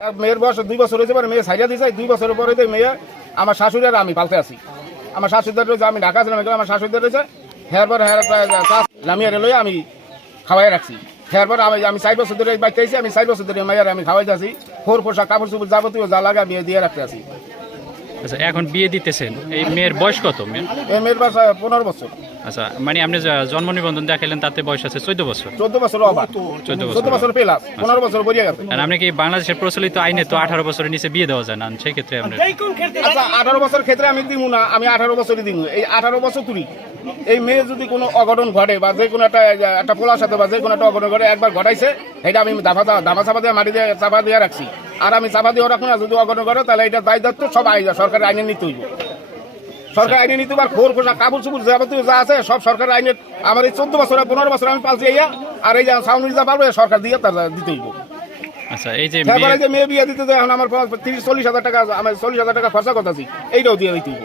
মেয়ের বয়স 2 বছর হয়েছে, মেয়ে সাইডা দিয়েছে। 2 বছরের পরে মেয়ে আমার শাশুড়ি আর আমি পালতে আসি। আমার শাশুড়িদের রয়েছে, আমি ঢাকা ছিলাম, আমার শাশুড়িদের রয়েছে। নামিয়ে লইয়া আমি খাওয়াই রাখছি। আমি 4 বছর ধরে বাচ্চা আছি, আমি 4 বছর ধরে মেয়ের আমি খাওয়াই যাচ্ছি। খোর পোশাক কাপড় চোপড় যাবতীয় যা লাগে আমি দিয়ে রাখতে আসি। আচ্ছা, এখন বিয়ে দিতেছেন, এই মেয়ের বয়স কত? এই মেয়ের বয়স 15 বছর। আচ্ছা, মানে আপনি জন্ম নিবন্ধন দেখাইলেন, তাতে বয়স আছে 14 বছর। 14 বছর অবাক, 14 বছর প্লাস, 15 বছর বরিয়া গেছে। আর আপনি কি বাংলাদেশের প্রচলিত আইনে তো 18 বছরের নিচে বিয়ে দেওয়া যায় না, সেই ক্ষেত্রে আপনি? আচ্ছা, 18 বছর ক্ষেত্রে আমি দিব না, আমি 18 বছরই দিব। এই 18 বছর তুলি এই মেয়ে যদি কোনো অঘটন ঘটে বা যে কোনো একটা পোলার সাথে বা যে কোনো একটা অঘটন ঘটে, একবার ঘটাইছে, এটা আমি দাবা চাপা দিয়ে মাটি দিয়ে চাপা দিয়ে রাখছি। আর আমি চাপা দিয়ে রাখবো না। যদি অঘটন ঘটে তাহলে এটা দায়িত্ব সব সরকারের আইনে নিতে হইব। সরকার আইনে নিতে পার খোর পোশাক কাপড় চুপুর যাবতীয় যা আছে সব সরকারের আইনের। আমার এই 14 বছর 15 বছর আমি পালছি ইয়া। আর এই যে সাউন্ড যা পারবে সরকার দিয়ে তার দিতে হইব। আচ্ছা, এই যে মেয়ে বিয়ে দিতে এখন আমার 30-40 হাজার টাকা, আমার 40 হাজার টাকা খরচা করতেছি, এইটাও দিয়ে দিতে হইব।